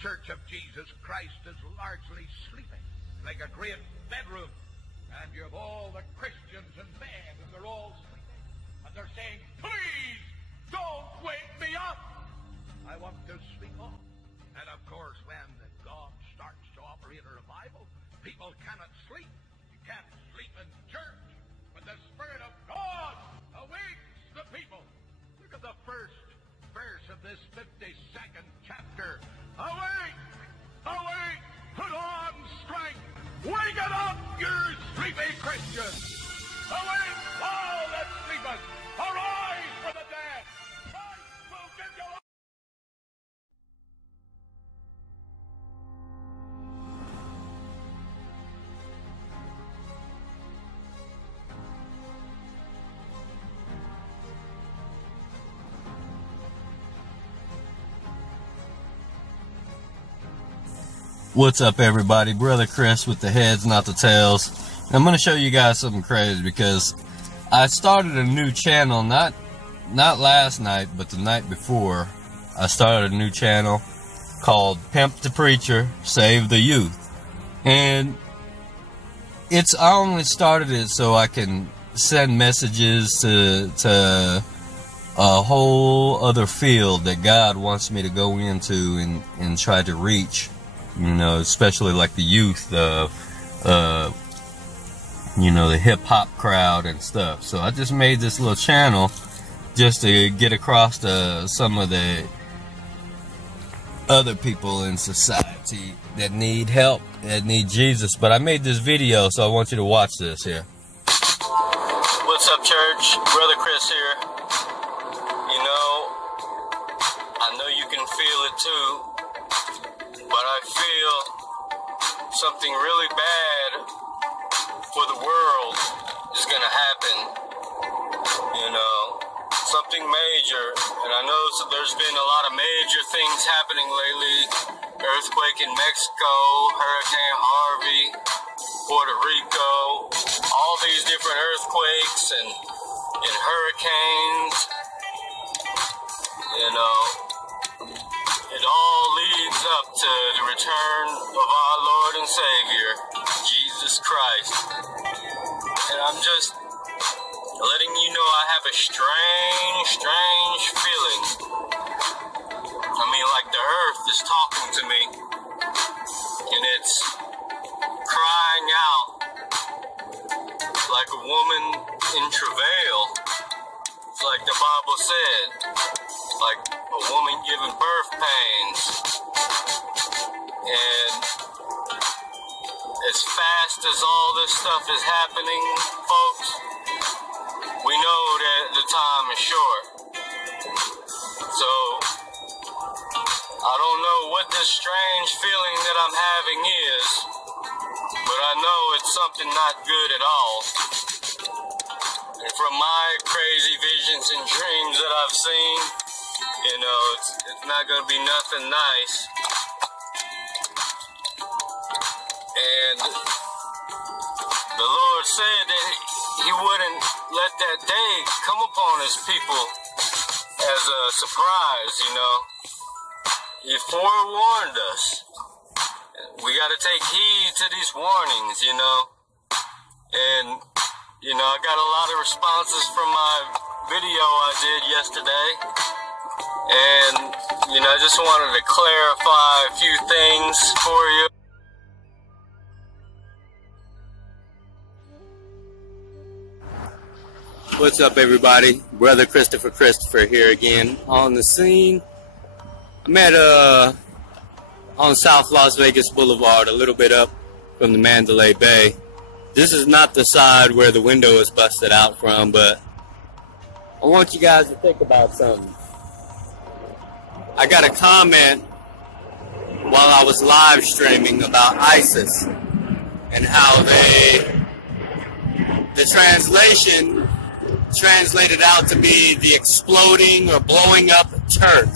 Church of Jesus Christ is largely sleeping, like a great bedroom. And you have all the Christians in bed, and they're all sleeping. And they're saying, please, don't wake me up. I want to sleep on. And of course, when God starts to operate a revival, people cannot sleep. You can't sleep in church. But the Spirit of God awakes the people. Look at the first verse of this 52nd chapter. Awake! Awake! Put on strength! Wake it up, you sleepy Christians! Awake, all that sleepeth! Arise from the dead! Christ will give you life! What's up, everybody? Brother Chris with the heads, not the tails. I'm going to show you guys something crazy because I started a new channel, not last night, but the night before. I started a new channel called Pimp the Preacher, Save the Youth. And I only started it so I can send messages to a whole other field that God wants me to go into and try to reach. You know, especially like the youth, the hip-hop crowd and stuff. So I just made this little channel just to get across to some of the other people in society that need help, that need Jesus. But I made this video, so I want you to watch this here. What's up, church? Brother Chris here. You know, I know you can feel it too. But I feel something really bad for the world is going to happen, you know, something major. And I know there's been a lot of major things happening lately. Earthquake in Mexico, Hurricane Harvey, Puerto Rico, all these different earthquakes and hurricanes, you know. It all leads up to the return of our Lord and Savior, Jesus Christ. And I'm just letting you know I have a strange feeling. I mean, like the earth is talking to me. And it's crying out like a woman in travail. It's like the Bible said. Like a woman giving birth pains. And as fast as all this stuff is happening, folks, we know that the time is short. So I don't know what this strange feeling that I'm having is, but I know it's something not good at all. And from my crazy visions and dreams that I've seen, you know, it's not going to be nothing nice. And the Lord said that He wouldn't let that day come upon His people as a surprise, you know. He forewarned us. We got to take heed to these warnings, you know. And, you know, I got a lot of responses from my video I did yesterday. And, you know, I just wanted to clarify a few things for you. What's up, everybody? Brother Christopher here again on the scene. I'm at on South Las Vegas Boulevard, a little bit up from the Mandalay Bay. This is not the side where the window is busted out from, but I want you guys to think about something. I got a comment while I was live streaming about ISIS and how the translation translated out to be the exploding or blowing up Turk.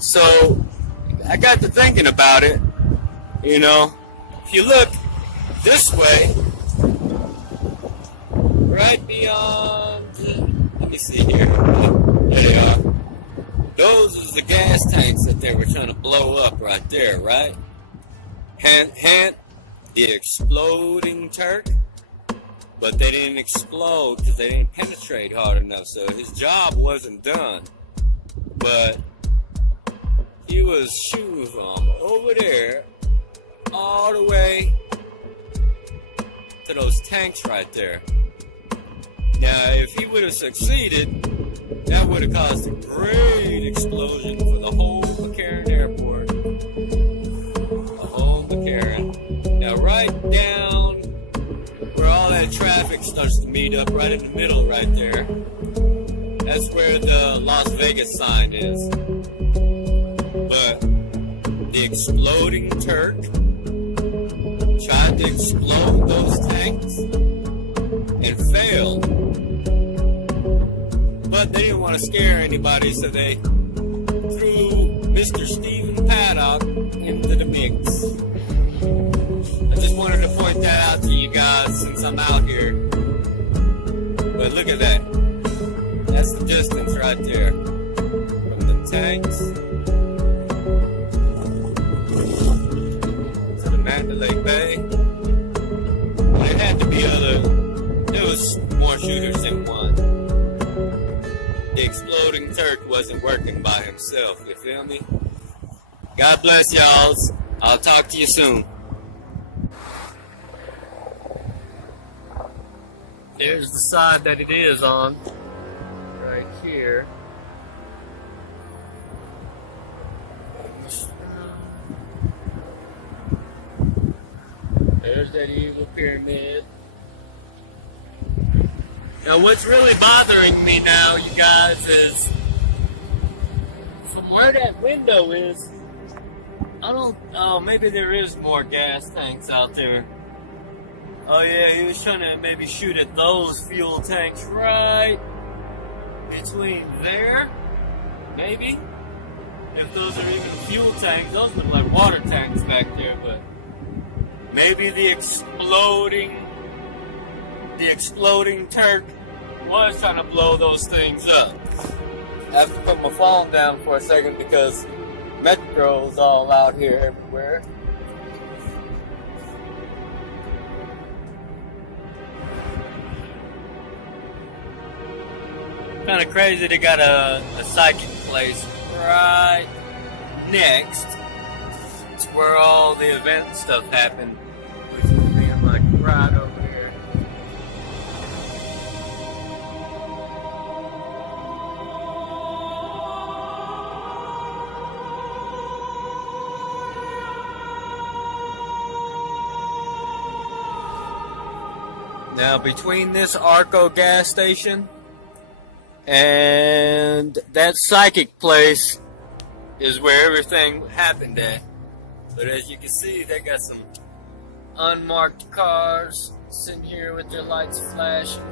So I got to thinking about it. You know, if you look this way, right beyond, let me see here. There they are. Those is the gas tanks that they were trying to blow up right there, right? Hint, the exploding Turk. But they didn't explode because they didn't penetrate hard enough. So his job wasn't done. But he was shooting from over there all the way to those tanks right there. Now, if he would have succeeded, that would have caused a great explosion for the whole McCarran Airport. The whole McCarran. Now, right down where all that traffic starts to meet up, right in the middle right there, that's where the Las Vegas sign is. But the exploding Turk tried to explode those tanks and failed. But they didn't want to scare anybody, so they threw Mr. Stephen Paddock into the mix. I just wanted to point that out to you guys since I'm out here. But look at that. That's the distance right there from the tanks to the Mandalay Bay. But it had to be there was more shooters than one. The exploding Turk wasn't working by himself, you feel me? God bless y'all. I'll talk to you soon. There's the side that it is on, right here. There's that evil pyramid. Now what's really bothering me now, you guys, is from where that window is, maybe there is more gas tanks out there. Oh yeah, he was trying to maybe shoot at those fuel tanks right between there, maybe. If those are even fuel tanks, those look like water tanks back there, but maybe the exploding Turk was trying to blow those things up. I have to put my phone down for a second because Metro's all out here everywhere. Kind of crazy they got a psychic place right next to where all the event stuff happened, which is being like right over here. Now between this Arco gas station and that psychic place is where everything happened at. But as you can see, they got some unmarked cars sitting here with their lights flashing.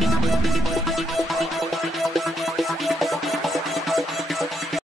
Bye.